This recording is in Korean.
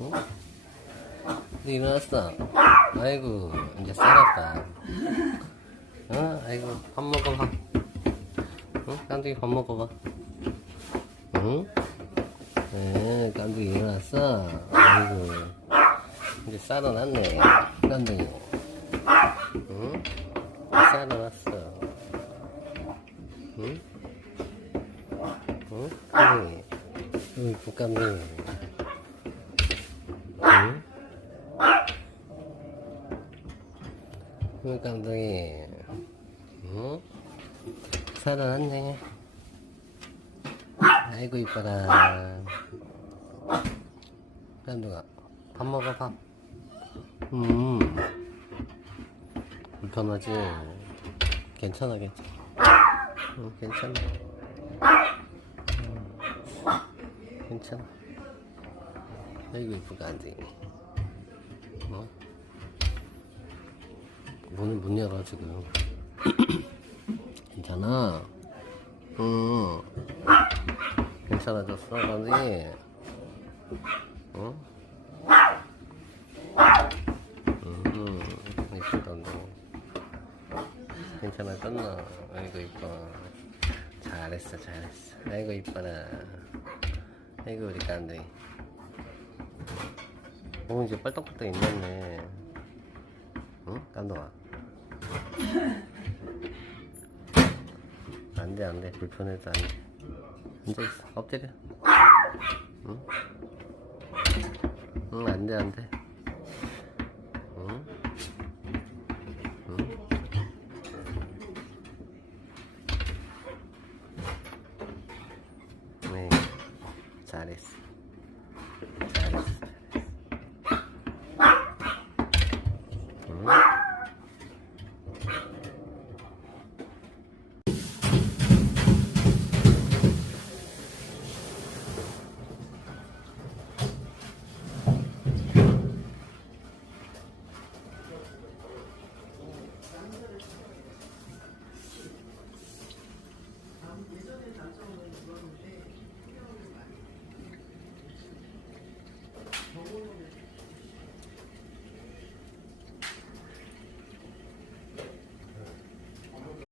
응? 너 일어났어? 아이고, 이제 살았다. 어? 아이고, 밥 먹어봐. 응? 깐둥이 밥 먹어봐. 응? 네, 깐둥이 일어났어? 아이고, 이제 살아났네. 깐둥이. 응? 살아났어. 응? 응? 깐둥이. 어이구, 깐둥이. 응? 응, 깜둥이. 응? 살아났네. 아이고, 이뻐라. 깜둥아, 밥 먹어, 밥. 음. 불편하지? 괜찮아, 괜찮아. 응, 괜찮아. 응, 괜찮아. 아이고, 이쁘다, 깜둥이. 어? 문을 못 열어 지금 괜찮아? 응. 괜찮아졌어 감독이 응? 음 이쁘다 너. 괜찮아졌나? 아이고 이뻐. 잘했어 잘했어. 아이고 이뻐라. 아이고 우리 깐둥이 오 이제 빨딱빨딱 있네. 응? 깐동아. 안돼 안돼. 불편해서 안돼. 앉아있어. 엎드려. 응? 응 안돼 안돼. 응? 응? 네. 잘했어. 잘했어.